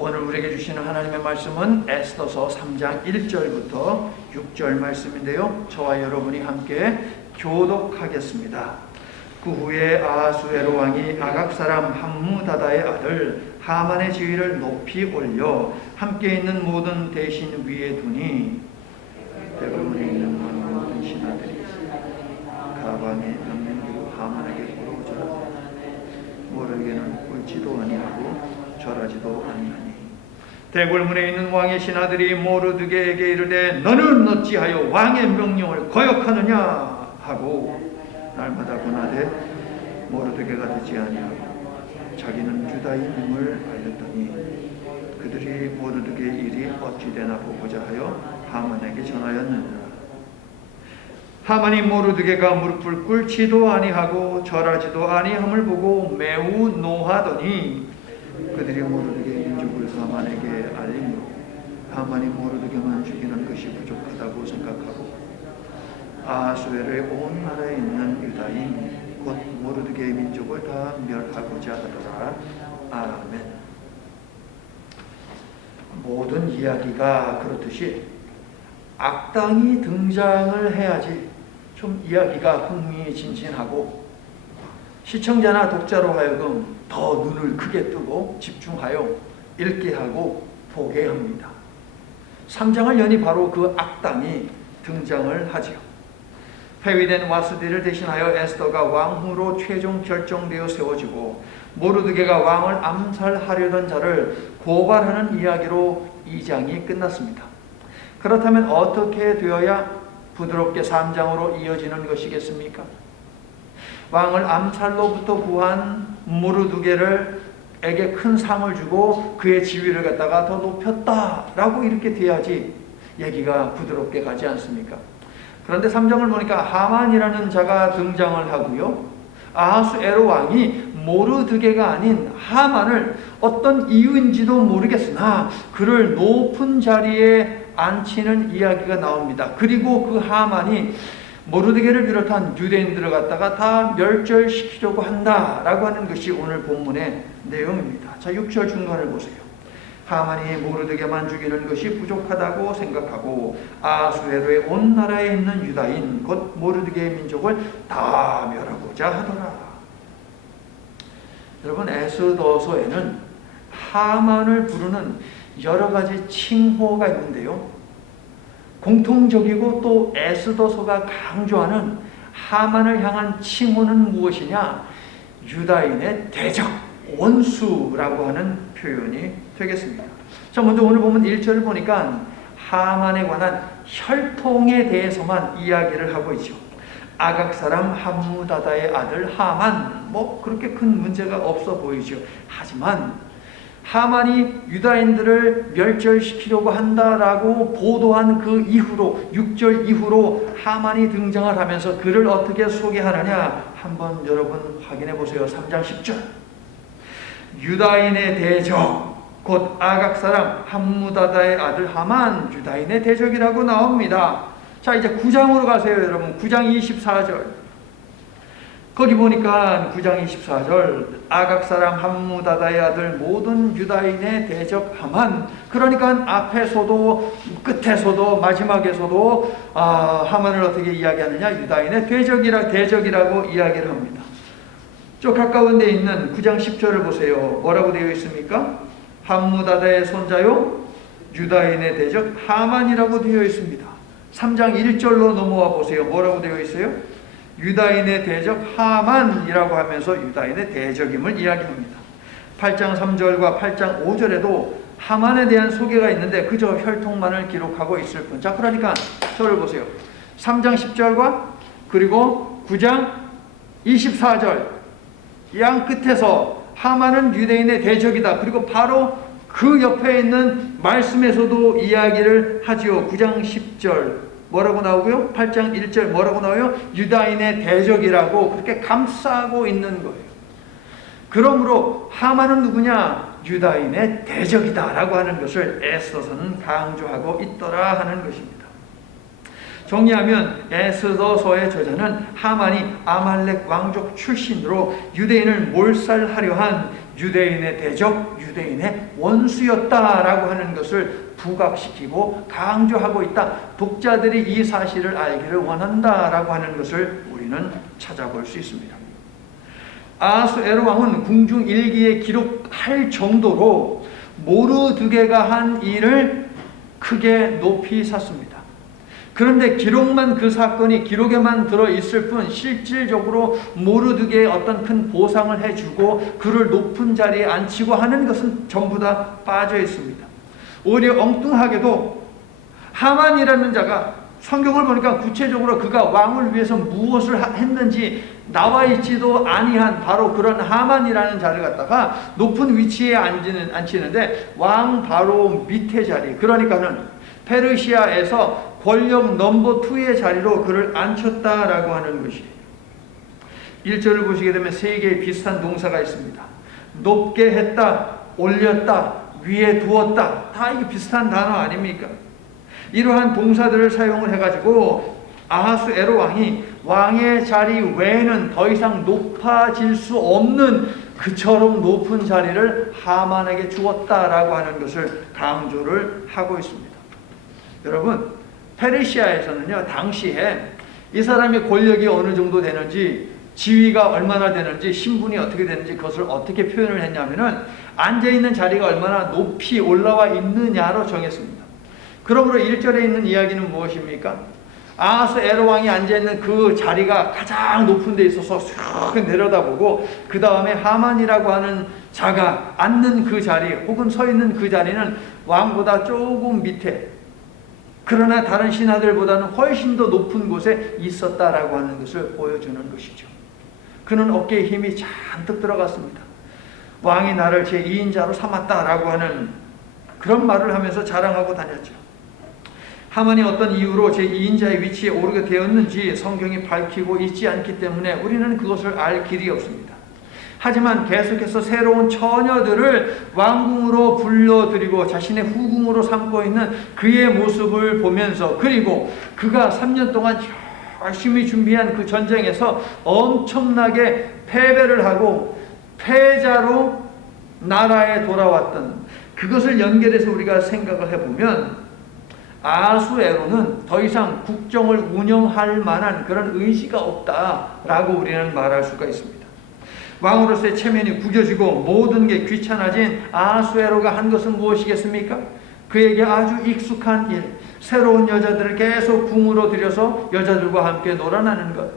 오늘 우리에게 주시는 하나님의 말씀은 에스더서 3장 1절부터 6절 말씀인데요. 저와 여러분이 함께 교독하겠습니다. 그 후에 아하수에로 왕이 아각 사람 함무다다의 아들 하만의 지위를 높이 올려 함께 있는 모든 대신 위에 두니 대부분에 있는 모든 신하들이 가방에 명령대로 하만에게 물어보자. 모르게는 옳지도 아니하고 절하지도 아니하니 대궐문에 있는 왕의 신하들이 모르드게에게 이르되 너는 어찌하여 왕의 명령을 거역하느냐 하고 날마다 권하되 모르드게가 듣지 아니하고 자기는 유다인임을 알렸더니 그들이 모르드게의 일이 어찌 되나 보고자 하여 하만에게 전하였느니라. 하만이 모르드게가 무릎을 꿇지도 아니하고 절하지도 아니함을 보고 매우 노하더니 그들이 모르드게의 민족을 하만에게 알림으로 하만이 모르드게만 죽이는 것이 부족하다고 생각하고 아하수에로의 온 나라에 있는 유다인 곧 모르드게의 민족을 다 멸하고자 하더라. 아멘. 모든 이야기가 그렇듯이 악당이 등장을 해야지 좀 이야기가 흥미진진하고 시청자나 독자로 하여금 더 눈을 크게 뜨고 집중하여 읽게 하고 보게 합니다. 3장을 여니 바로 그 악당이 등장을 하지요. 폐위된 와스디를 대신하여 에스더가 왕후로 최종 결정되어 세워지고 모르드게가 왕을 암살하려던 자를 고발하는 이야기로 2장이 끝났습니다. 그렇다면 어떻게 되어야 부드럽게 3장으로 이어지는 것이겠습니까? 왕을 암살로부터 구한 모르드게에게 큰 상을 주고 그의 지위를 갖다가 더 높였다라고 이렇게 돼야지 얘기가 부드럽게 가지 않습니까? 그런데 3장을 보니까 하만이라는 자가 등장을 하고요. 아하수에로 왕이 모르드게가 아닌 하만을 어떤 이유인지도 모르겠으나 그를 높은 자리에 앉히는 이야기가 나옵니다. 그리고 그 하만이 모르드게를 비롯한 유대인들을 갖다가 다 멸절시키려고 한다라고 하는 것이 오늘 본문의 내용입니다. 자, 6절 중간을 보세요. 하만이 모르드게만 죽이는 것이 부족하다고 생각하고 아하수에로의 온 나라에 있는 유다인 곧 모르드게의 민족을 다 멸하고자 하더라. 여러분, 에스더서에는 하만을 부르는 여러 가지 칭호가 있는데요. 공통적이고 또 에스더서가 강조하는 하만을 향한 칭호는 무엇이냐? 유다인의 대적, 원수라고 하는 표현이 되겠습니다. 자, 먼저 오늘 보면 1절을 보니까 하만에 관한 혈통에 대해서만 이야기를 하고 있죠. 아각 사람 함무다다의 아들 하만, 그렇게 큰 문제가 없어 보이죠. 하지만 하만이 유다인들을 멸절시키려고 한다라고 보도한 그 이후로 6절 이후로 하만이 등장을 하면서 그를 어떻게 소개하느냐 한번 여러분 확인해 보세요. 3장 10절 유다인의 대적 곧 아각 사람 함무다다의 아들 하만 유다인의 대적이라고 나옵니다. 자, 이제 9장으로 가세요. 여러분 9장 24절 거기 보니까 9장 24절 아각 사람 함무다다의 아들 모든 유다인의 대적 하만. 그러니까 앞에서도 끝에서도 마지막에서도 하만을 어떻게 이야기하느냐? 유다인의 대적이라고 이야기를 합니다. 저 가까운 데 있는 9장 10절을 보세요. 뭐라고 되어 있습니까? 함무다다의 손자요 유다인의 대적 하만이라고 되어 있습니다. 3장 1절로 넘어와 보세요. 뭐라고 되어 있어요? 유다인의 대적 하만이라고 하면서 유다인의 대적임을 이야기합니다. 8장 3절과 8장 5절에도 하만에 대한 소개가 있는데 그저 혈통만을 기록하고 있을 뿐. 자, 그러니까 저를 보세요. 3장 10절과 그리고 9장 24절 양 끝에서 하만은 유대인의 대적이다. 그리고 바로 그 옆에 있는 말씀에서도 이야기를 하지요. 9장 10절 뭐라고 나오고요? 8장 1절 뭐라고 나와요? 유다인의 대적이라고 그렇게 감싸고 있는 거예요. 그러므로 하만은 누구냐? 유다인의 대적이다라고 하는 것을 에스더서는 강조하고 있더라 하는 것입니다. 정리하면 에스더서의 저자는 하만이 아말렉 왕족 출신으로 유대인을 몰살하려 한 유대인의 대적, 유대인의 원수였다라고 하는 것을 부각시키고 강조하고 있다. 독자들이 이 사실을 알기를 원한다라고 하는 것을 우리는 찾아볼 수 있습니다. 아하수에로 왕은 궁중 일기에 기록할 정도로 모르드게가 한 일을 크게 높이 샀습니다. 그런데 기록만, 그 사건이 기록에만 들어있을 뿐 실질적으로 모르드게의 어떤 큰 보상을 해주고 그를 높은 자리에 앉히고 하는 것은 전부 다 빠져 있습니다. 오히려 엉뚱하게도 하만이라는 자가 성경을 보니까 구체적으로 그가 왕을 위해서 무엇을 했는지 나와 있지도 아니한 바로 그런 하만이라는 자를 갖다가 높은 위치에 앉히는데 왕 바로 밑에 자리, 그러니까는 페르시아에서 권력 넘버 2의 자리로 그를 앉혔다라고 하는 것이에요. 1절을 보시게 되면 세 개의 비슷한 동사가 있습니다. 높게 했다, 올렸다, 위에 두었다. 다 이게 비슷한 단어 아닙니까? 이러한 동사들을 사용을 해가지고 아하수에로 왕이 왕의 자리 외에는 더 이상 높아질 수 없는 그처럼 높은 자리를 하만에게 주었다라고 하는 것을 강조를 하고 있습니다. 여러분, 페르시아에서는요, 당시에 이 사람의 권력이 어느 정도 되는지, 지위가 얼마나 되는지, 신분이 어떻게 되는지 그것을 어떻게 표현을 했냐면은 앉아있는 자리가 얼마나 높이 올라와 있느냐로 정했습니다. 그러므로 1절에 있는 이야기는 무엇입니까? 아하수에로 왕이 앉아있는 그 자리가 가장 높은 데 있어서 쑥 내려다보고 그 다음에 하만이라고 하는 자가 앉는 그 자리 혹은 서 있는 그 자리는 왕보다 조금 밑에, 그러나 다른 신하들보다는 훨씬 더 높은 곳에 있었다라고 하는 것을 보여주는 것이죠. 그는 어깨에 힘이 잔뜩 들어갔습니다. 왕이 나를 제2인자로 삼았다라고 하는 그런 말을 하면서 자랑하고 다녔죠. 하만이 어떤 이유로 제2인자의 위치에 오르게 되었는지 성경이 밝히고 있지 않기 때문에 우리는 그것을 알 길이 없습니다. 하지만 계속해서 새로운 처녀들을 왕궁으로 불러들이고 자신의 후궁으로 삼고 있는 그의 모습을 보면서, 그리고 그가 3년 동안 열심히 준비한 그 전쟁에서 엄청나게 패배를 하고 패자로 나라에 돌아왔던 그것을 연결해서 우리가 생각을 해보면 아하수에로는 더 이상 국정을 운영할 만한 그런 의지가 없다라고 우리는 말할 수가 있습니다. 왕으로서의 체면이 구겨지고 모든 게 귀찮아진 아하수에로가 한 것은 무엇이겠습니까? 그에게 아주 익숙한 일, 새로운 여자들을 계속 궁으로 들여서 여자들과 함께 놀아나는 것,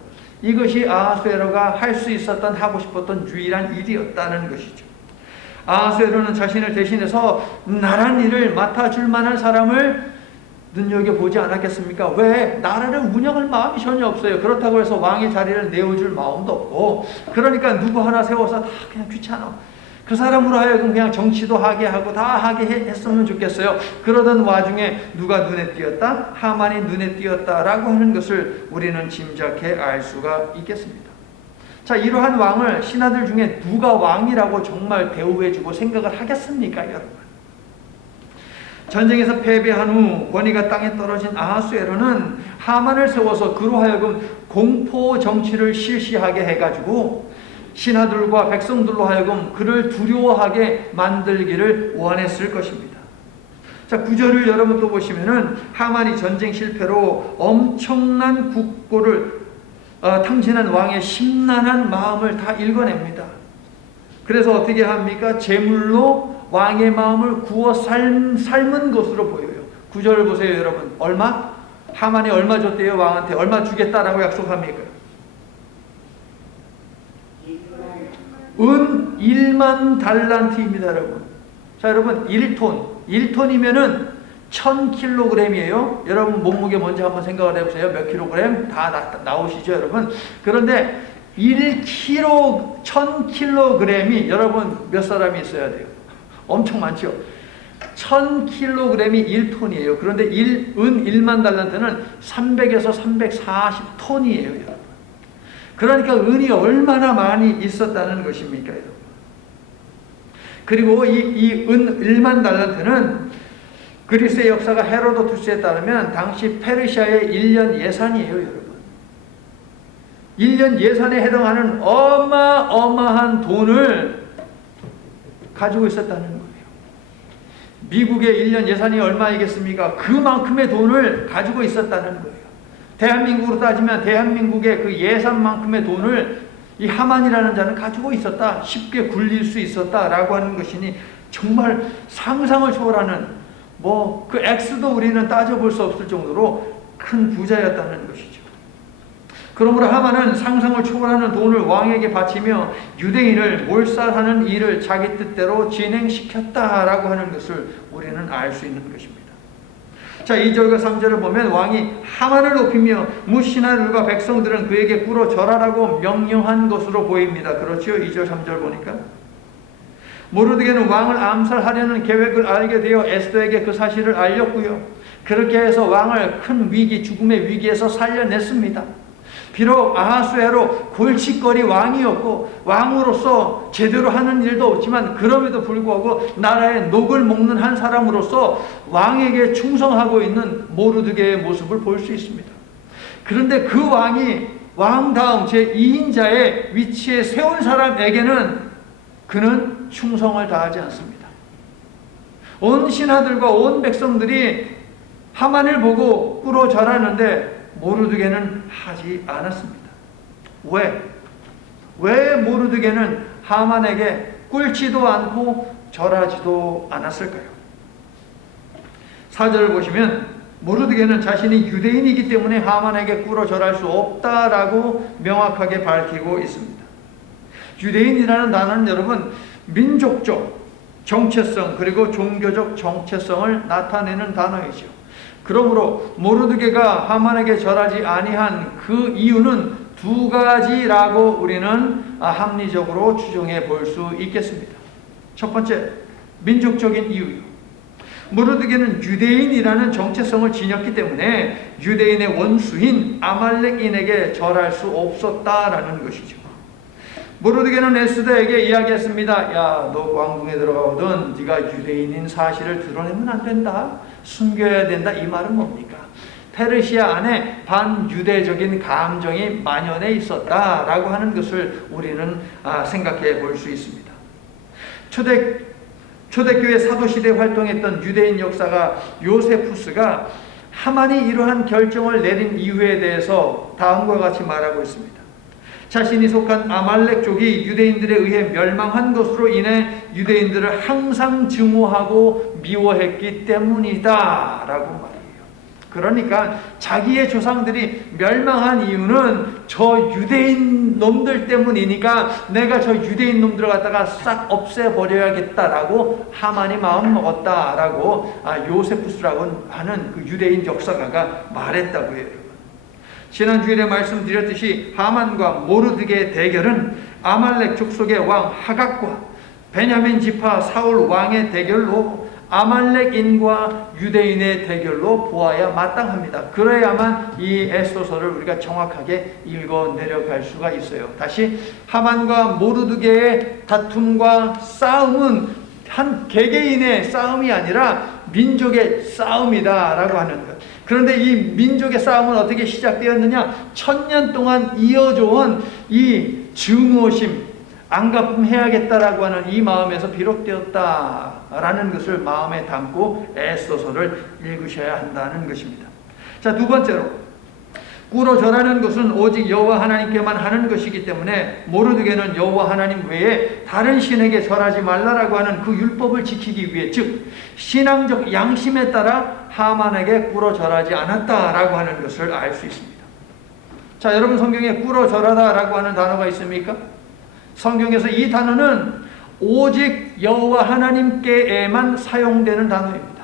이것이 아하수에로가 할 수 있었던, 하고 싶었던 유일한 일이었다는 것이죠. 아하수에로는 자신을 대신해서 나란 일을 맡아줄 만한 사람을 눈여겨보지 않았겠습니까? 왜? 나라를 운영할 마음이 전혀 없어요. 그렇다고 해서 왕의 자리를 내어줄 마음도 없고, 그러니까 누구 하나 세워서 다 그냥 귀찮아. 그 사람으로 하여금 그냥 정치도 하게 하고 다 하게 했으면 좋겠어요. 그러던 와중에 누가 눈에 띄었다? 하만이 눈에 띄었다라고 하는 것을 우리는 짐작해 알 수가 있겠습니다. 자, 이러한 왕을 신하들 중에 누가 왕이라고 정말 대우해주고 생각을 하겠습니까, 여러분? 전쟁에서 패배한 후 권위가 땅에 떨어진 아하수에로는 하만을 세워서 그로 하여금 공포 정치를 실시하게 해가지고 신하들과 백성들로 하여금 그를 두려워하게 만들기를 원했을 것입니다. 자, 9절을 여러분 또 보시면은 하만이 전쟁 실패로 엄청난 국고를 탕진한 왕의 심란한 마음을 다 읽어냅니다. 그래서 어떻게 합니까? 제물로 왕의 마음을 구워 삶은 것으로 보여요. 9절을 보세요, 여러분. 얼마? 하만이 얼마 줬대요? 왕한테 얼마 주겠다라고 약속합니까? 은 1만 달란트입니다, 여러분. 자, 여러분, 1톤이면은 1000kg이에요. 여러분 몸무게 먼저 한번 생각을 해보세요. 몇 킬로그램? 다 나오시죠, 여러분? 그런데 1kg, 1000kg이 여러분 몇 사람이 있어야 돼요? 엄청 많죠? 1000kg이 1톤이에요. 그런데 은 1만 달란트는 300에서 340톤이에요, 여러분. 그러니까 은이 얼마나 많이 있었다는 것입니까, 여러분? 그리고 이 은 1만 달란트는 그리스의 역사가 헤로도투스에 따르면 당시 페르시아의 1년 예산이에요, 여러분. 1년 예산에 해당하는 어마어마한 돈을 가지고 있었다는 거예요. 미국의 1년 예산이 얼마이겠습니까? 그만큼의 돈을 가지고 있었다는 거예요. 대한민국으로 따지면 대한민국의 그 예산만큼의 돈을 이 하만이라는 자는 가지고 있었다. 쉽게 굴릴 수 있었다라고 하는 것이니 정말 상상을 초월하는 그 액수도 우리는 따져볼 수 없을 정도로 큰 부자였다는 것이죠. 그러므로 하만은 상상을 초월하는 돈을 왕에게 바치며 유대인을 몰살하는 일을 자기 뜻대로 진행시켰다라고 하는 것을 우리는 알 수 있는 것입니다. 자, 2절과 3절을 보면 왕이 하만을 높이며 무신하들과 백성들은 그에게 꿇어 절하라고 명령한 것으로 보입니다. 그렇죠? 2절 3절 보니까 모르드게는 왕을 암살하려는 계획을 알게 되어 에스더에게 그 사실을 알렸고요. 그렇게 해서 왕을 큰 위기, 죽음의 위기에서 살려냈습니다. 비록 아하수에로 골칫거리 왕이었고 왕으로서 제대로 하는 일도 없지만 그럼에도 불구하고 나라의 녹을 먹는 한 사람으로서 왕에게 충성하고 있는 모르드게의 모습을 볼 수 있습니다. 그런데 그 왕이 왕 다음 제2인자의 위치에 세운 사람에게는 그는 충성을 다하지 않습니다. 온 신하들과 온 백성들이 하만을 보고 꿇어 절하는데 모르드게는 하지 않았습니다. 왜 모르드게는 하만에게 꿇지도 않고 절하지도 않았을까요? 4절을 보시면 모르드게는 자신이 유대인이기 때문에 하만에게 꿇어 절할 수 없다라고 명확하게 밝히고 있습니다. 유대인이라는 단어는 여러분 민족적 정체성 그리고 종교적 정체성을 나타내는 단어이죠. 그러므로 모르드게가 하만에게 절하지 아니한 그 이유는 두 가지라고 우리는 합리적으로 추정해 볼 수 있겠습니다. 첫 번째, 민족적인 이유요. 모르드게는 유대인이라는 정체성을 지녔기 때문에 유대인의 원수인 아말렉인에게 절할 수 없었다라는 것이죠. 모르드게는 에스더에게 이야기했습니다. 야, 너 왕궁에 들어가거든 네가 유대인인 사실을 드러내면 안 된다. 숨겨야 된다. 이 말은 뭡니까? 페르시아 안에 반유대적인 감정이 만연해 있었다라고 하는 것을 우리는 생각해 볼 수 있습니다. 초대교회 사도시대 활동했던 유대인 역사가 요세푸스가 하만이 이러한 결정을 내린 이유에 대해서 다음과 같이 말하고 있습니다. 자신이 속한 아말렉족이 유대인들에 의해 멸망한 것으로 인해 유대인들을 항상 증오하고 미워했기 때문이다 라고 말해요. 그러니까 자기의 조상들이 멸망한 이유는 저 유대인 놈들 때문이니까 내가 저 유대인 놈들을 갖다가 싹 없애버려야겠다라고 하만이 마음먹었다라고 요세푸스라고 하는 그 유대인 역사가가 말했다고 해요. 지난주일에 말씀드렸듯이 하만과 모르드게의 대결은 아말렉 족속의 왕 하각과 베냐민 지파 사울 왕의 대결로 아말렉인과 유대인의 대결로 보아야 마땅합니다. 그래야만 이 에스더서를 우리가 정확하게 읽어 내려갈 수가 있어요. 다시 하만과 모르드게의 다툼과 싸움은 한 개개인의 싸움이 아니라 민족의 싸움이다라고 하는 것. 그런데 이 민족의 싸움은 어떻게 시작되었느냐? 1000년 동안 이어져 온 이 증오심, 안갚음해야겠다라고 하는 이 마음에서 비롯되었다라는 것을 마음에 담고 에스더서를 읽으셔야 한다는 것입니다. 자, 두 번째로 꿇어 절하는 것은 오직 여호와 하나님께만 하는 것이기 때문에 모르드게는 여호와 하나님 외에 다른 신에게 절하지 말라라고 하는 그 율법을 지키기 위해, 즉 신앙적 양심에 따라 하만에게 꿇어 절하지 않았다라고 하는 것을 알 수 있습니다. 자, 여러분 성경에 꿇어 절하다라고 하는 단어가 있습니까? 성경에서 이 단어는 오직 여호와 하나님께에만 사용되는 단어입니다.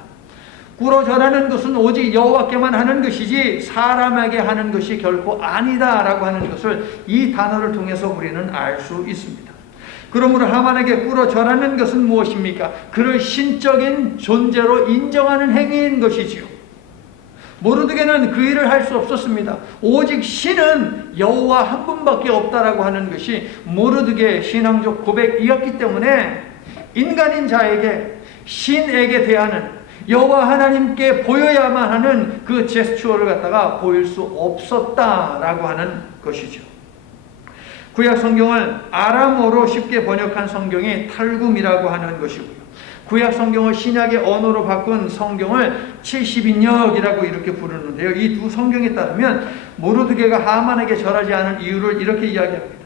꿇어 절하는 것은 오직 여호와께만 하는 것이지 사람에게 하는 것이 결코 아니다라고 하는 것을 이 단어를 통해서 우리는 알 수 있습니다. 그러므로 하만에게 꿇어 절하는 것은 무엇입니까? 그를 신적인 존재로 인정하는 행위인 것이지요. 모르드게는 그 일을 할 수 없었습니다. 오직 신은 여호와 한 분밖에 없다라고 하는 것이 모르드게의 신앙적 고백이었기 때문에 인간인 자에게, 신에게 대하는, 여호와 하나님께 보여야만 하는 그 제스처를 갖다가 보일 수 없었다라고 하는 것이죠. 구약 성경을 아람어로 쉽게 번역한 성경이 탈굼이라고 하는 것이고요. 구약 성경을 신약의 언어로 바꾼 성경을 70인역이라고 이렇게 부르는데요. 이 두 성경에 따르면 모르드게가 하만에게 절하지 않은 이유를 이렇게 이야기합니다.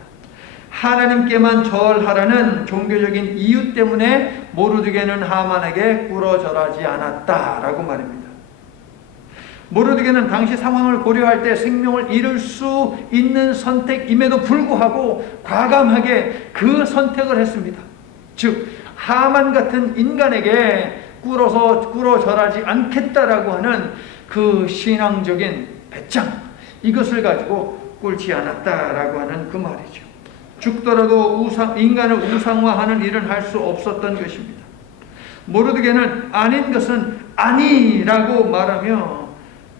하나님께만 절하라는 종교적인 이유 때문에 모르드게는 하만에게 꿇어 절하지 않았다라고 말합니다. 모르드게는 당시 상황을 고려할 때 생명을 잃을 수 있는 선택임에도 불구하고 과감하게 그 선택을 했습니다. 즉 하만 같은 인간에게 꿇어 절하지 않겠다라고 하는 그 신앙적인 배짱, 이것을 가지고 꿇지 않았다라고 하는 그 말이죠. 죽더라도 인간을 우상화하는 일은 할 수 없었던 것입니다. 모르드게는 아닌 것은 아니라고 말하며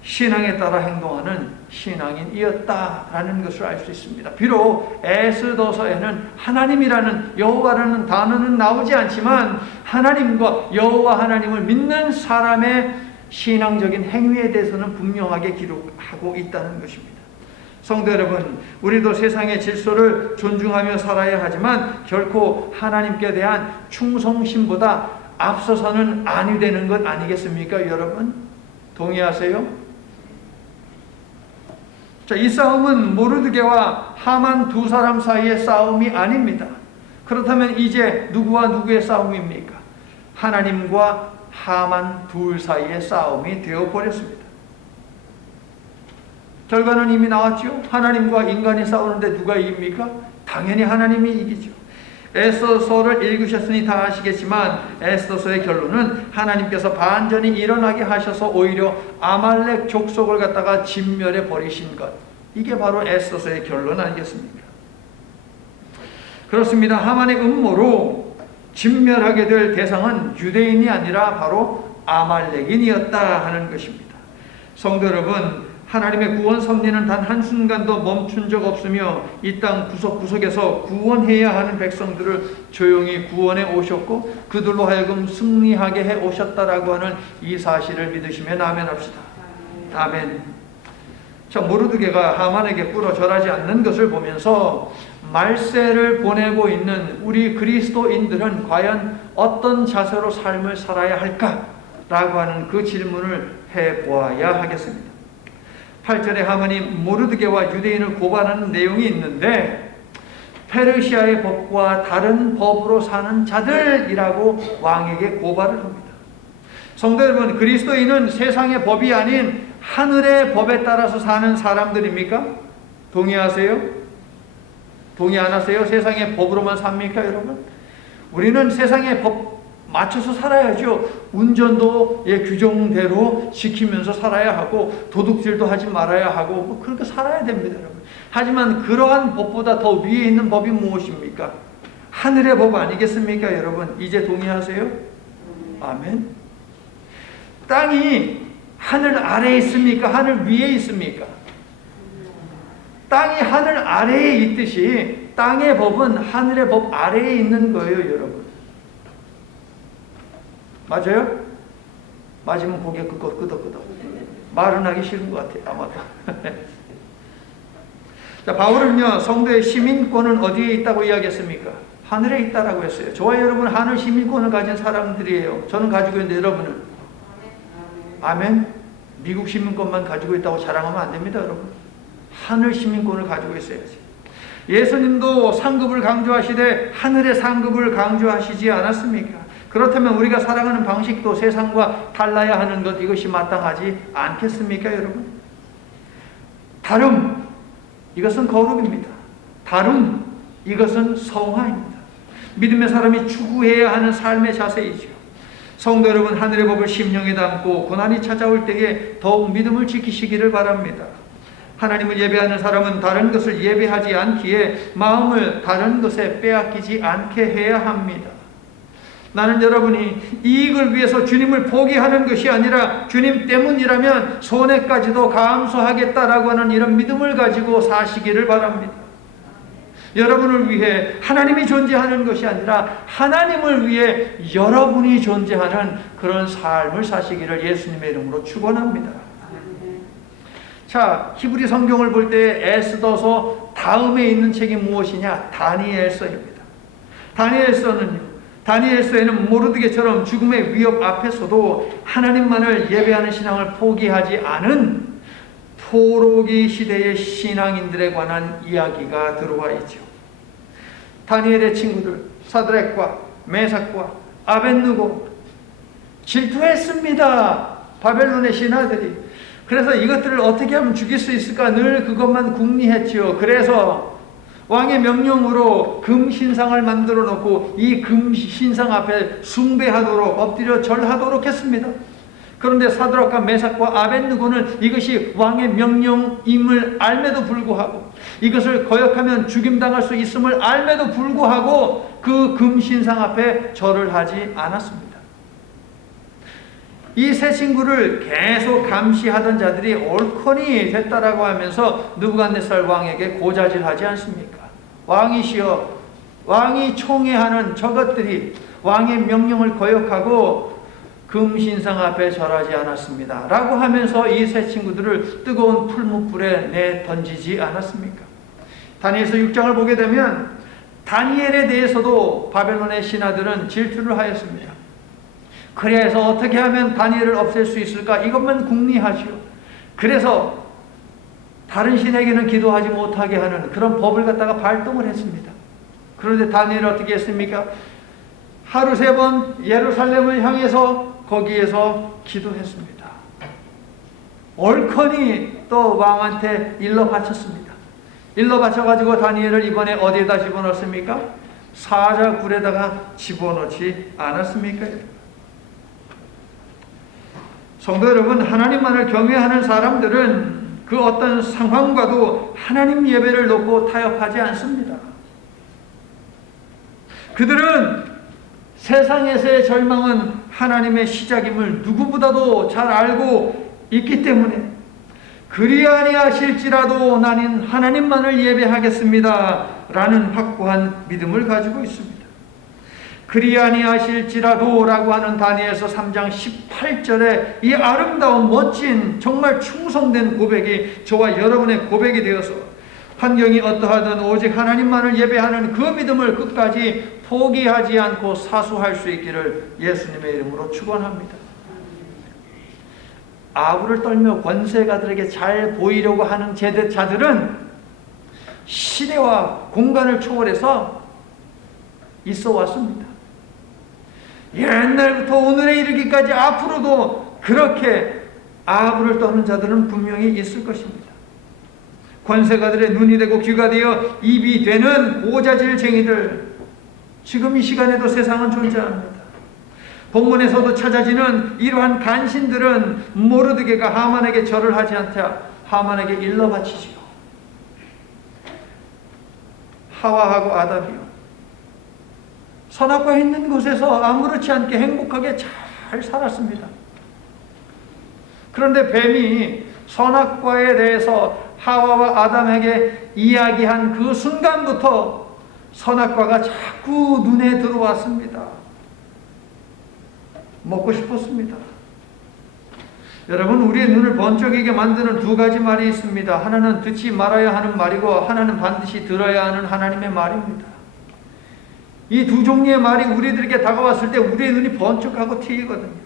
신앙에 따라 행동하는 신앙인이었다라는 것을 알 수 있습니다. 비록 에스더서에는 하나님이라는 여호와라는 단어는 나오지 않지만 하나님과 여호와 하나님을 믿는 사람의 신앙적인 행위에 대해서는 분명하게 기록하고 있다는 것입니다. 성도 여러분, 우리도 세상의 질서를 존중하며 살아야 하지만 결코 하나님께 대한 충성심보다 앞서서는 아니 되는 것 아니겠습니까, 여러분? 동의하세요? 자, 이 싸움은 모르드게와 하만 두 사람 사이의 싸움이 아닙니다. 그렇다면 이제 누구와 누구의 싸움입니까? 하나님과 하만 둘 사이의 싸움이 되어버렸습니다. 결과는 이미 나왔죠. 하나님과 인간이 싸우는데 누가 이깁니까? 당연히 하나님이 이기죠. 에스더서를 읽으셨으니 다 아시겠지만 에스더서의 결론은 하나님께서 반전이 일어나게 하셔서 오히려 아말렉 족속을 갖다가 진멸해 버리신 것, 이게 바로 에스더서의 결론 아니겠습니까? 그렇습니다. 하만의 음모로 진멸하게 될 대상은 유대인이 아니라 바로 아말렉인이었다 하는 것입니다. 성도 여러분, 하나님의 구원 섭리는 단 한순간도 멈춘 적 없으며 이 땅 구석구석에서 구원해야 하는 백성들을 조용히 구원해 오셨고 그들로 하여금 승리하게 해 오셨다라고 하는 이 사실을 믿으시면 아멘 합시다. 아멘. 자, 모르드게가 하만에게 꿇어 절하지 않는 것을 보면서 말세를 보내고 있는 우리 그리스도인들은 과연 어떤 자세로 삶을 살아야 할까라고 하는 그 질문을 해보아야 하겠습니다. 8절에 하만이 모르드게와 유대인을 고발하는 내용이 있는데 페르시아의 법과 다른 법으로 사는 자들이라고 왕에게 고발을 합니다. 성도 여러분, 그리스도인은 세상의 법이 아닌 하늘의 법에 따라서 사는 사람들입니까? 동의하세요? 동의 안 하세요? 세상의 법으로만 삽니까, 여러분? 우리는 세상의 법 맞춰서 살아야죠. 운전도 규정대로 지키면서 살아야 하고 도둑질도 하지 말아야 하고 뭐 그렇게 살아야 됩니다, 여러분. 하지만 그러한 법보다 더 위에 있는 법이 무엇입니까? 하늘의 법 아니겠습니까, 여러분? 이제 동의하세요? 아멘. 땅이 하늘 아래에 있습니까? 하늘 위에 있습니까? 땅이 하늘 아래에 있듯이 땅의 법은 하늘의 법 아래에 있는 거예요, 여러분. 맞아요? 맞으면 고개 끄덕끄덕. 말은 하기 싫은 것 같아요, 아마도. 자, 바울은요, 성도의 시민권은 어디에 있다고 이야기했습니까? 하늘에 있다라고 했어요. 저와 여러분은 하늘 시민권을 가진 사람들이에요. 저는 가지고 있는데 여러분은? 아멘? 미국 시민권만 가지고 있다고 자랑하면 안 됩니다, 여러분. 하늘 시민권을 가지고 있어야지. 예수님도 상급을 강조하시되 하늘의 상급을 강조하시지 않았습니까? 그렇다면 우리가 살아가는 방식도 세상과 달라야 하는 것, 이것이 마땅하지 않겠습니까, 여러분? 다름, 이것은 거룩입니다. 다름, 이것은 성화입니다. 믿음의 사람이 추구해야 하는 삶의 자세이죠. 성도 여러분, 하늘의 법을 심령에 담고 고난이 찾아올 때에 더욱 믿음을 지키시기를 바랍니다. 하나님을 예배하는 사람은 다른 것을 예배하지 않기에 마음을 다른 것에 빼앗기지 않게 해야 합니다. 나는 여러분이 이익을 위해서 주님을 포기하는 것이 아니라 주님 때문이라면 손해까지도 감수하겠다라고 하는 이런 믿음을 가지고 사시기를 바랍니다. 여러분을 위해 하나님이 존재하는 것이 아니라 하나님을 위해 여러분이 존재하는 그런 삶을 사시기를 예수님의 이름으로 축원합니다. 자, 히브리 성경을 볼 때 에스더서 다음에 있는 책이 무엇이냐? 다니엘서입니다. 다니엘서에는 모르드게처럼 죽음의 위협 앞에서도 하나님만을 예배하는 신앙을 포기하지 않은 포로기 시대의 신앙인들에 관한 이야기가 들어와 있죠. 다니엘의 친구들 사드락과 메삭과 아벳느고 질투했습니다. 바벨론의 신하들이. 그래서 이것들을 어떻게 하면 죽일 수 있을까 늘 그것만 궁리했지요. 그래서 왕의 명령으로 금신상을 만들어 놓고 이 금신상 앞에 숭배하도록 엎드려 절하도록 했습니다. 그런데 사드락과 메삭과 아벳느고는 이것이 왕의 명령임을 알매도 불구하고 이것을 거역하면 죽임당할 수 있음을 알매도 불구하고 그 금신상 앞에 절을 하지 않았습니다. 이 세 친구를 계속 감시하던 자들이 옳거니 됐다라고 하면서 느부갓네살 왕에게 고자질하지 않습니까? 왕이시여, 왕이 총애하는 저것들이 왕의 명령을 거역하고 금신상 앞에 절하지 않았습니다 라고 하면서 이 세 친구들을 뜨거운 풀무불에 내던지지 않았습니까? 다니엘서 6장을 보게 되면 다니엘에 대해서도 바벨론의 신하들은 질투를 하였습니다. 그래서 어떻게 하면 다니엘을 없앨 수 있을까? 이것만 궁리하시오. 그래서 다른 신에게는 기도하지 못하게 하는 그런 법을 갖다가 발동을 했습니다. 그런데 다니엘은 어떻게 했습니까? 하루 3번 예루살렘을 향해서 거기에서 기도했습니다. 옳거니 또 왕한테 일러 바쳤습니다. 일러 바쳐가지고 다니엘을 이번에 어디에다 집어넣습니까? 사자굴에다가 집어넣지 않았습니까? 성도 여러분, 하나님만을 경외하는 사람들은 그 어떤 상황과도 하나님 예배를 놓고 타협하지 않습니다. 그들은 세상에서의 절망은 하나님의 시작임을 누구보다도 잘 알고 있기 때문에 그리 아니하실지라도 나는 하나님만을 예배하겠습니다 라는 확고한 믿음을 가지고 있습니다. 그리 아니하실지라도 라고 하는 다니엘서 3장 18절에 이 아름다운 멋진 정말 충성된 고백이 저와 여러분의 고백이 되어서 환경이 어떠하든 오직 하나님만을 예배하는 그 믿음을 끝까지 포기하지 않고 사수할 수 있기를 예수님의 이름으로 축원합니다. 아부를 떨며 권세가들에게 잘 보이려고 하는 자들은 시대와 공간을 초월해서 있어 왔습니다. 옛날부터 오늘에 이르기까지 앞으로도 그렇게 아부를 떠는 자들은 분명히 있을 것입니다. 권세가들의 눈이 되고 귀가 되어 입이 되는 고자질쟁이들, 지금 이 시간에도 세상은 존재합니다. 본문에서도 찾아지는 이러한 간신들은 모르드게가 하만에게 절을 하지 않자 하만에게 일러 바치지요. 하와하고 아담이요, 선악과 있는 곳에서 아무렇지 않게 행복하게 잘 살았습니다. 그런데 뱀이 선악과에 대해서 하와와 아담에게 이야기한 그 순간부터 선악과가 자꾸 눈에 들어왔습니다. 먹고 싶었습니다. 여러분, 우리의 눈을 번쩍이게 만드는 두 가지 말이 있습니다. 하나는 듣지 말아야 하는 말이고 하나는 반드시 들어야 하는 하나님의 말입니다. 이 두 종류의 말이 우리들에게 다가왔을 때 우리의 눈이 번쩍하고 튀거든요.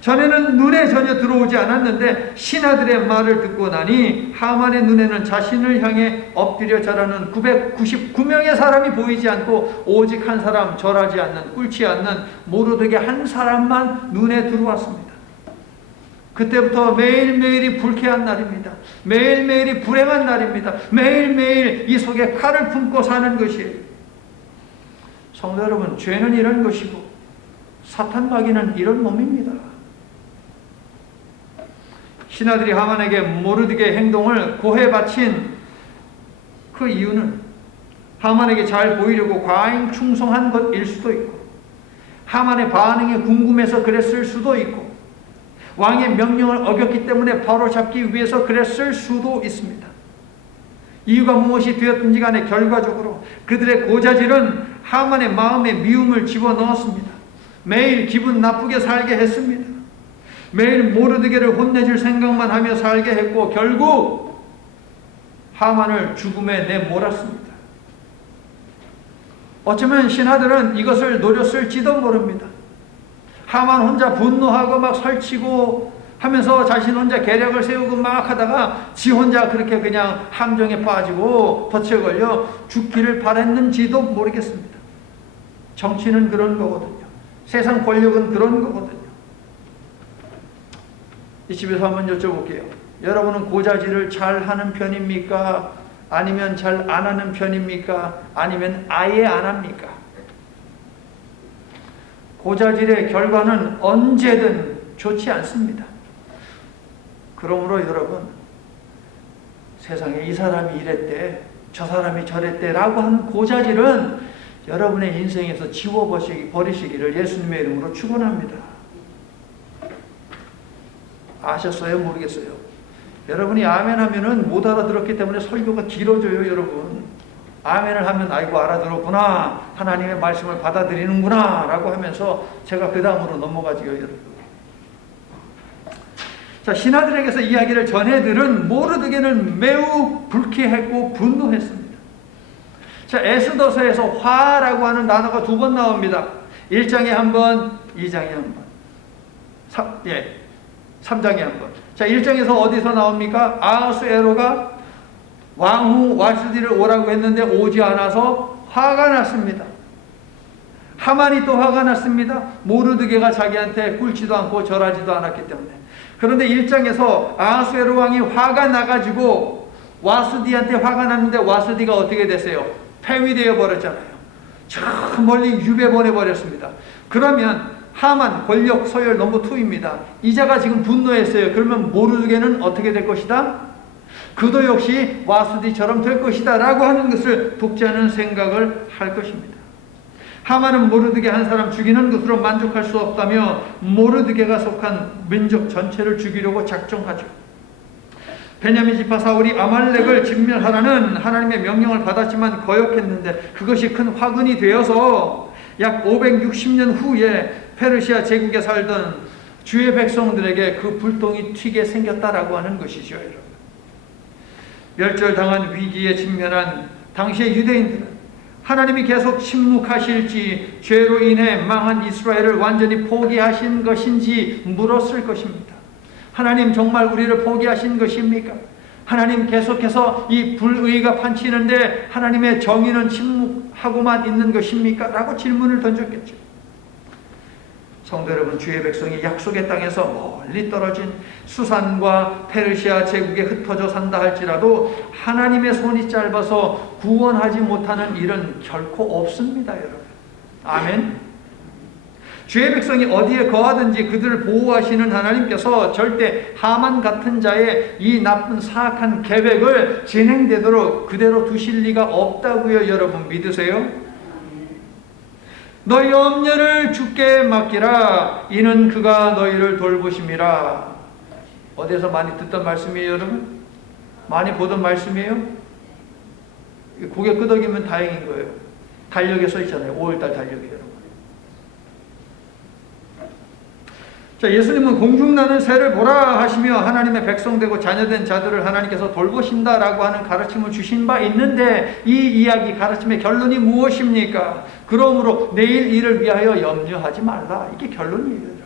전에는 눈에 전혀 들어오지 않았는데 신하들의 말을 듣고 나니 하만의 눈에는 자신을 향해 엎드려 절하는 999명의 사람이 보이지 않고 오직 한 사람, 절하지 않는, 꿇지 않는 모르드게 한 사람만 눈에 들어왔습니다. 그때부터 매일매일이 불쾌한 날입니다. 매일매일이 불행한 날입니다. 매일매일 이 속에 칼을 품고 사는 것이에요. 성도 여러분, 죄는 이런 것이고 사탄 마귀는 이런 놈입니다. 신하들이 하만에게 모르드게 행동을 고해 바친 그 이유는 하만에게 잘 보이려고 과잉 충성한 것일 수도 있고, 하만의 반응이 궁금해서 그랬을 수도 있고, 왕의 명령을 어겼기 때문에 바로잡기 위해서 그랬을 수도 있습니다. 이유가 무엇이 되었든지 간에 결과적으로 그들의 고자질은 하만의 마음에 미움을 집어넣었습니다. 매일 기분 나쁘게 살게 했습니다. 매일 모르드게를 혼내줄 생각만 하며 살게 했고, 결국 하만을 죽음에 내몰았습니다. 어쩌면 신하들은 이것을 노렸을지도 모릅니다. 하만 혼자 분노하고 막 설치고 하면서 자신 혼자 계략을 세우고 막 하다가 지 혼자 그렇게 그냥 함정에 빠지고 덫에 걸려 죽기를 바랬는지도 모르겠습니다. 정치는 그런 거거든요. 세상 권력은 그런 거거든요. 이집에서 한번 여쭤볼게요. 여러분은 고자질을 잘 하는 편입니까? 아니면 잘 안 하는 편입니까? 아니면 아예 안 합니까? 고자질의 결과는 언제든 좋지 않습니다. 그러므로 여러분, 세상에 이 사람이 이랬대, 저 사람이 저랬대 라고 하는 고자질은 여러분의 인생에서 지워버리시기를 예수님의 이름으로 축원합니다. 아셨어요? 모르겠어요? 여러분이 아멘 하면은 못 알아들었기 때문에 설교가 길어져요, 여러분. 아멘을 하면 아이고 알아들었구나, 하나님의 말씀을 받아들이는구나 라고 하면서 제가 그 다음으로 넘어가지요, 여러분. 자, 신하들에게서 이야기를 전해들은 모르드게는 매우 불쾌했고 분노했습니다. 자, 에스더서에서 화라고 하는 단어가 2번 나옵니다. 1장에 한 번, 2장에 한 번. 3장에 한 번. 자, 1장에서 어디서 나옵니까? 아하수에로가 왕후 와스디를 오라고 했는데 오지 않아서 화가 났습니다. 하만이 또 화가 났습니다. 모르드게가 자기한테 꿇지도 않고 절하지도 않았기 때문에. 그런데 1장에서 아하수에로 왕이 화가 나가지고 와스디한테 화가 났는데 와스디가 어떻게 됐어요? 폐위되어 버렸잖아요. 저 멀리 유배 보내버렸습니다. 그러면 하만 권력 서열 넘버 2입니다. 이자가 지금 분노했어요. 그러면 모르드게는 어떻게 될 것이다? 그도 역시 와스디처럼 될 것이다 라고 하는 것을 독자는 생각을 할 것입니다. 하만은 모르드게 한 사람 죽이는 것으로 만족할 수 없다며 모르드게가 속한 민족 전체를 죽이려고 작정하죠. 베냐민 지파 사울이 아말렉을 진멸하라는 하나님의 명령을 받았지만 거역했는데 그것이 큰 화근이 되어서 약 560년 후에 페르시아 제국에 살던 주의 백성들에게 그 불똥이 튀게 생겼다라고 하는 것이죠, 여러분. 멸절당한 위기에 직면한 당시의 유대인들은 하나님이 계속 침묵하실지 죄로 인해 망한 이스라엘을 완전히 포기하신 것인지 물었을 것입니다. 하나님 정말 우리를 포기하신 것입니까? 하나님 계속해서 이 불의가 판치는데 하나님의 정의는 침묵하고만 있는 것입니까? 라고 질문을 던졌겠죠. 성도 여러분, 주의 백성이 약속의 땅에서 멀리 떨어진 수산과 페르시아 제국에 흩어져 산다 할지라도 하나님의 손이 짧아서 구원하지 못하는 일은 결코 없습니다, 여러분. 아멘. 주의 백성이 어디에 거하든지 그들을 보호하시는 하나님께서 절대 하만 같은 자의 이 나쁜 사악한 계획을 진행되도록 그대로 두실 리가 없다고요. 여러분 믿으세요? 너희 염려를 주께 맡기라. 이는 그가 너희를 돌보심이라. 어디서 많이 듣던 말씀이에요, 여러분? 많이 보던 말씀이에요? 고개 끄덕이면 다행인 거예요. 달력에 써 있잖아요. 5월달 달력에, 여러분. 자, 예수님은 공중나는 새를 보라 하시며 하나님의 백성되고 자녀된 자들을 하나님께서 돌보신다라고 하는 가르침을 주신 바 있는데 이 이야기 가르침의 결론이 무엇입니까? 그러므로 내일 일을 위하여 염려하지 말라. 이게 결론이에요, 여러분.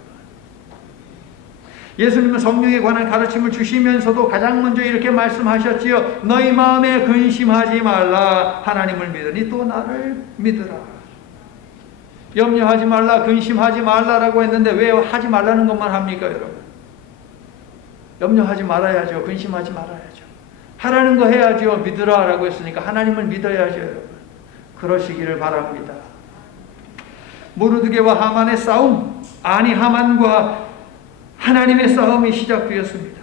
예수님은 성령에 관한 가르침을 주시면서도 가장 먼저 이렇게 말씀하셨지요. 너희 마음에 근심하지 말라. 하나님을 믿으니 또 나를 믿으라. 염려하지 말라, 근심하지 말라라고 했는데 왜 하지 말라는 것만 합니까, 여러분? 염려하지 말아야죠. 근심하지 말아야죠. 하라는 거 해야죠. 믿으라라고 했으니까 하나님을 믿어야죠, 여러분. 그러시기를 바랍니다. 모르드게와 하만의 싸움, 아니 하만과 하나님의 싸움이 시작되었습니다.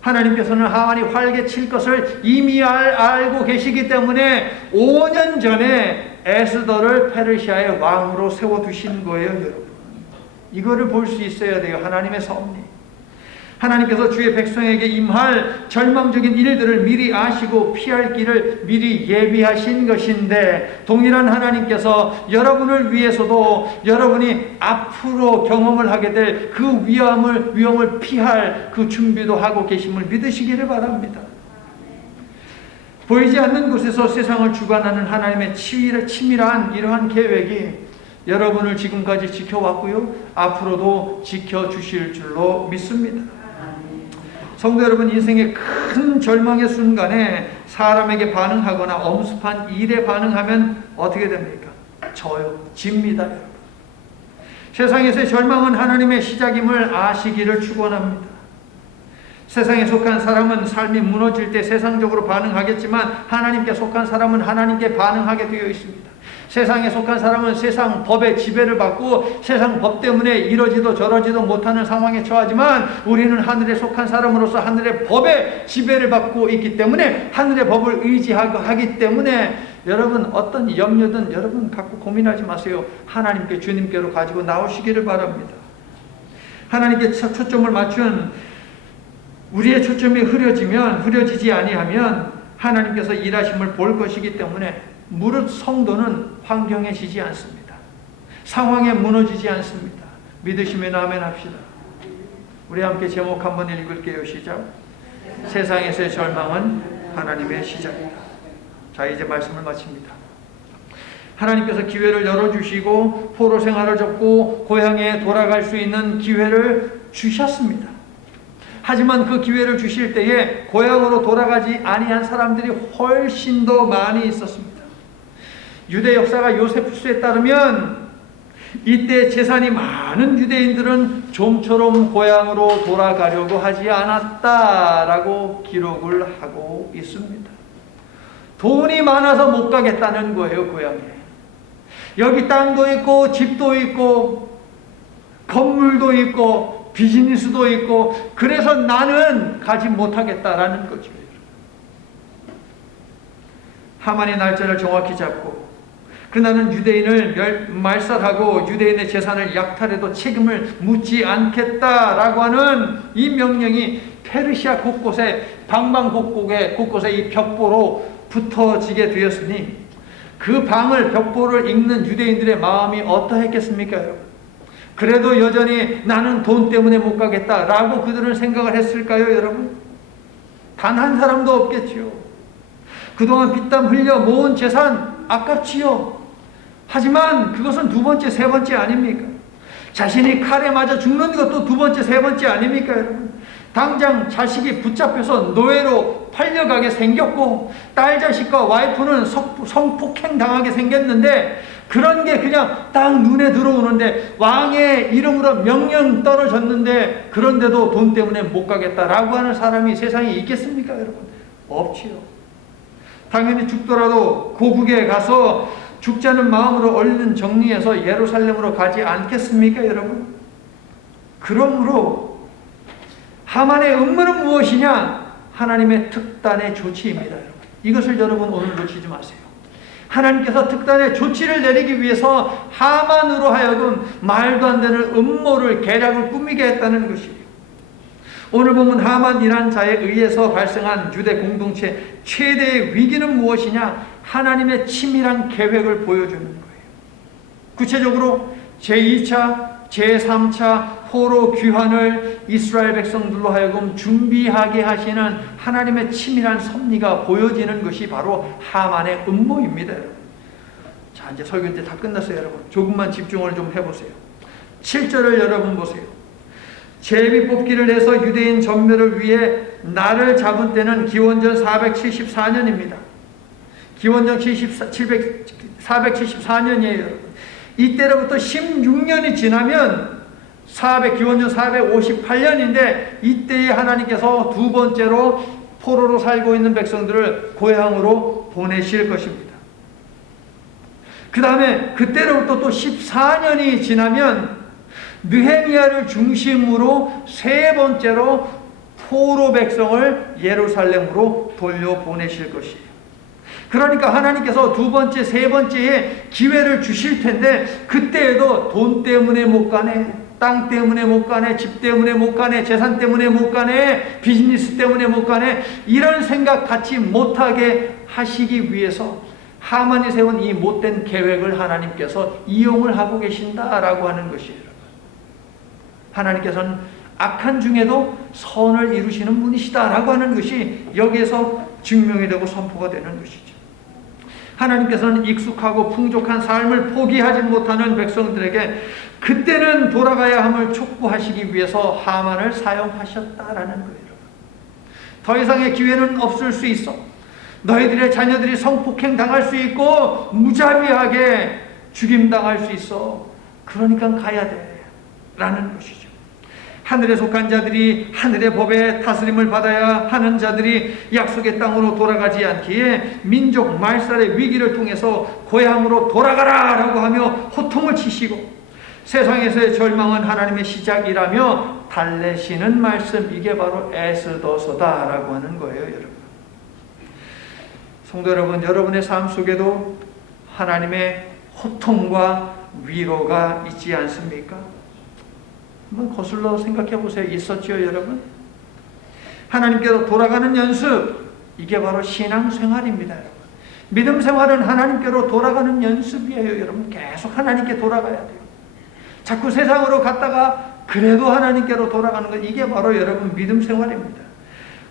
하나님께서는 하만이 활개 칠 것을 이미 알고 계시기 때문에 5년 전에 에스더를 페르시아의 왕으로 세워두신 거예요, 여러분. 이거를 볼 수 있어야 돼요. 하나님의 섭리. 하나님께서 주의 백성에게 임할 절망적인 일들을 미리 아시고 피할 길을 미리 예비하신 것인데 동일한 하나님께서 여러분을 위해서도 여러분이 앞으로 경험을 하게 될 그 위험을 피할 그 준비도 하고 계심을 믿으시기를 바랍니다. 보이지 않는 곳에서 세상을 주관하는 하나님의 치밀한 이러한 계획이 여러분을 지금까지 지켜왔고요, 앞으로도 지켜주실 줄로 믿습니다. 성도 여러분, 인생의 큰 절망의 순간에 사람에게 반응하거나 엄습한 일에 반응하면 어떻게 됩니까? 집니다. 여러분. 세상에서의 절망은 하나님의 시작임을 아시기를 축원합니다. 세상에 속한 사람은 삶이 무너질 때 세상적으로 반응하겠지만, 하나님께 속한 사람은 하나님께 반응하게 되어 있습니다. 세상에 속한 사람은 세상 법의 지배를 받고 세상 법 때문에 이러지도 저러지도 못하는 상황에 처하지만, 우리는 하늘에 속한 사람으로서 하늘의 법의 지배를 받고 있기 때문에, 하늘의 법을 의지하기 때문에, 여러분 어떤 염려든 여러분 갖고 고민하지 마세요. 하나님께, 주님께로 가지고 나오시기를 바랍니다. 하나님께 초점을 맞춘 우리의 초점이 흐려지지 아니하면 하나님께서 일하심을 볼 것이기 때문에, 무릇 성도는 환경에 지지 않습니다. 상황에 무너지지 않습니다. 믿으시면 아멘 합시다. 우리 함께 제목 한번 읽을게요. 시작. 세상에서의 절망은 하나님의 시작이다. 자, 이제 말씀을 마칩니다. 하나님께서 기회를 열어주시고 포로 생활을 접고 고향에 돌아갈 수 있는 기회를 주셨습니다. 하지만 그 기회를 주실 때에 고향으로 돌아가지 아니한 사람들이 훨씬 더 많이 있었습니다. 유대 역사가 요세푸스에 따르면 이때 재산이 많은 유대인들은 좀처럼 고향으로 돌아가려고 하지 않았다라고 기록을 하고 있습니다. 돈이 많아서 못 가겠다는 거예요, 고향에. 여기 땅도 있고 집도 있고 건물도 있고 비즈니스도 있고, 그래서 나는 가지 못하겠다라는 거죠. 하만이 날짜를 정확히 잡고, 그날은 유대인을 말살하고 유대인의 재산을 약탈해도 책임을 묻지 않겠다라고 하는 이 명령이 페르시아 곳곳에, 방방곡곡에 이 벽보로 붙어지게 되었으니, 그 벽보를 읽는 유대인들의 마음이 어떠했겠습니까, 여러분? 그래도 여전히 나는 돈 때문에 못 가겠다라고 그들은 생각을 했을까요, 여러분? 단 한 사람도 없겠지요. 그동안 피땀 흘려 모은 재산 아깝지요. 하지만 그것은 두 번째, 세 번째 아닙니까? 자신이 칼에 맞아 죽는 것도 두 번째, 세 번째 아닙니까, 여러분? 당장 자식이 붙잡혀서 노예로 팔려가게 생겼고, 딸 자식과 와이프는 성폭행 당하게 생겼는데, 그런 게 그냥 딱 눈에 들어오는데, 왕의 이름으로 명령 떨어졌는데, 그런데도 돈 때문에 못 가겠다라고 하는 사람이 세상에 있겠습니까, 여러분? 없지요. 당연히 죽더라도 고국에 가서 죽자는 마음으로 얼른 정리해서 예루살렘으로 가지 않겠습니까, 여러분? 그러므로 하만의 음모는 무엇이냐? 하나님의 특단의 조치입니다, 여러분. 이것을 여러분 오늘 놓치지 마세요. 하나님께서 특단의 조치를 내리기 위해서 하만으로 하여금 말도 안 되는 음모를, 계략을 꾸미게 했다는 것이에요. 오늘 보면 하만이란 자에 의해서 발생한 유대 공동체 최대의 위기는 무엇이냐? 하나님의 치밀한 계획을 보여주는 거예요. 구체적으로 제2차, 제3차 포로 귀환을 이스라엘 백성들로 하여금 준비하게 하시는 하나님의 치밀한 섭리가 보여지는 것이 바로 하만의 음모입니다. 자, 이제 설교 이제 다 끝났어요, 여러분. 조금만 집중을 좀 해보세요. 7절을 여러분 보세요. 제비 뽑기를 해서 유대인 전멸을 위해 날을 잡은 때는 기원전 474년입니다. 기원전 474년이에요, 여러분. 이때로부터 16년이 지나면 기원전 458년인데, 이때에 하나님께서 두 번째로 포로로 살고 있는 백성들을 고향으로 보내실 것입니다. 그 다음에 그때로부터 또 14년이 지나면 느헤미야를 중심으로 세 번째로 포로 백성을 예루살렘으로 돌려보내실 것이에요. 그러니까 하나님께서 두 번째, 세 번째에 기회를 주실 텐데, 그때에도 돈 때문에 못 가네, 땅 때문에 못 가네, 집 때문에 못 가네, 재산 때문에 못 가네, 비즈니스 때문에 못 가네, 이런 생각 갖지 못하게 하시기 위해서 하만이 세운 이 못된 계획을 하나님께서 이용을 하고 계신다라고 하는 것이에요. 하나님께서는 악한 중에도 선을 이루시는 분이시다라고 하는 것이 여기에서 증명이 되고 선포가 되는 것이죠. 하나님께서는 익숙하고 풍족한 삶을 포기하지 못하는 백성들에게 그때는 돌아가야 함을 촉구하시기 위해서 하만을 사용하셨다라는 거예요. 더 이상의 기회는 없을 수 있어. 너희들의 자녀들이 성폭행 당할 수 있고 무자비하게 죽임당할 수 있어. 그러니까 가야 돼 라는 것이죠. 하늘에 속한 자들이 하늘의 법에 다스림을 받아야 하는 자들이 약속의 땅으로 돌아가지 않기에 민족 말살의 위기를 통해서 고향으로 돌아가라 라고 하며 호통을 치시고, 세상에서의 절망은 하나님의 시작이라며 달래시는 말씀, 이게 바로 에스더서다 라고 하는 거예요. 여러분, 성도 여러분, 여러분의 삶 속에도 하나님의 호통과 위로가 있지 않습니까? 한번 거슬러 생각해 보세요. 있었죠, 여러분? 하나님께로 돌아가는 연습, 이게 바로 신앙생활입니다. 여러분, 믿음 생활은 하나님께로 돌아가는 연습이에요. 여러분, 계속 하나님께 돌아가야 돼요. 자꾸 세상으로 갔다가 그래도 하나님께로 돌아가는 것, 이게 바로 여러분 믿음 생활입니다.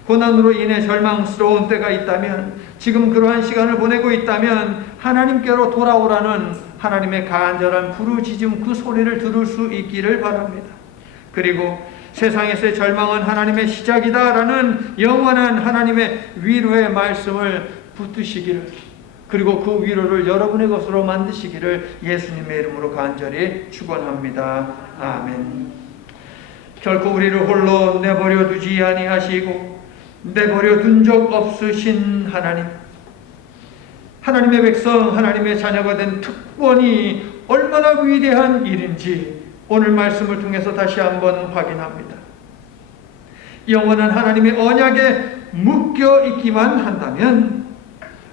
고난으로 인해 절망스러운 때가 있다면, 지금 그러한 시간을 보내고 있다면 하나님께로 돌아오라는 하나님의 간절한 부르짖음, 그 소리를 들을 수 있기를 바랍니다. 그리고 세상에서의 절망은 하나님의 시작이다라는 영원한 하나님의 위로의 말씀을 붙드시기를, 그리고 그 위로를 여러분의 것으로 만드시기를 예수님의 이름으로 간절히 축원합니다. 아멘. 결코 우리를 홀로 내버려 두지 아니하시고 내버려 둔 적 없으신 하나님, 하나님의 백성, 하나님의 자녀가 된 특권이 얼마나 위대한 일인지 오늘 말씀을 통해서 다시 한번 확인합니다. 영원한 하나님의 언약에 묶여 있기만 한다면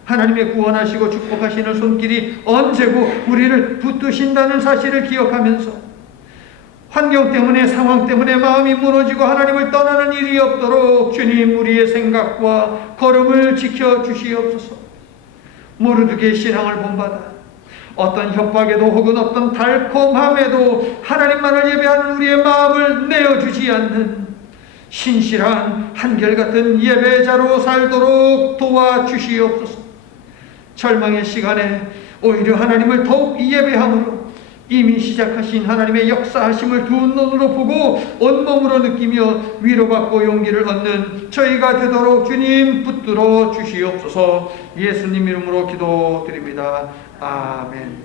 하나님의 구원하시고 축복하시는 손길이 언제고 우리를 붙드신다는 사실을 기억하면서 환경 때문에, 상황 때문에 마음이 무너지고 하나님을 떠나는 일이 없도록 주님, 우리의 생각과 걸음을 지켜주시옵소서. 모르드게의 신앙을 본받아 어떤 협박에도 혹은 어떤 달콤함에도 하나님만을 예배하는 우리의 마음을 내어주지 않는 신실한 한결같은 예배자로 살도록 도와주시옵소서. 절망의 시간에 오히려 하나님을 더욱 예배함으로 이미 시작하신 하나님의 역사하심을 두 눈으로 보고 온몸으로 느끼며 위로받고 용기를 얻는 저희가 되도록 주님 붙들어 주시옵소서. 예수님 이름으로 기도드립니다. 아멘.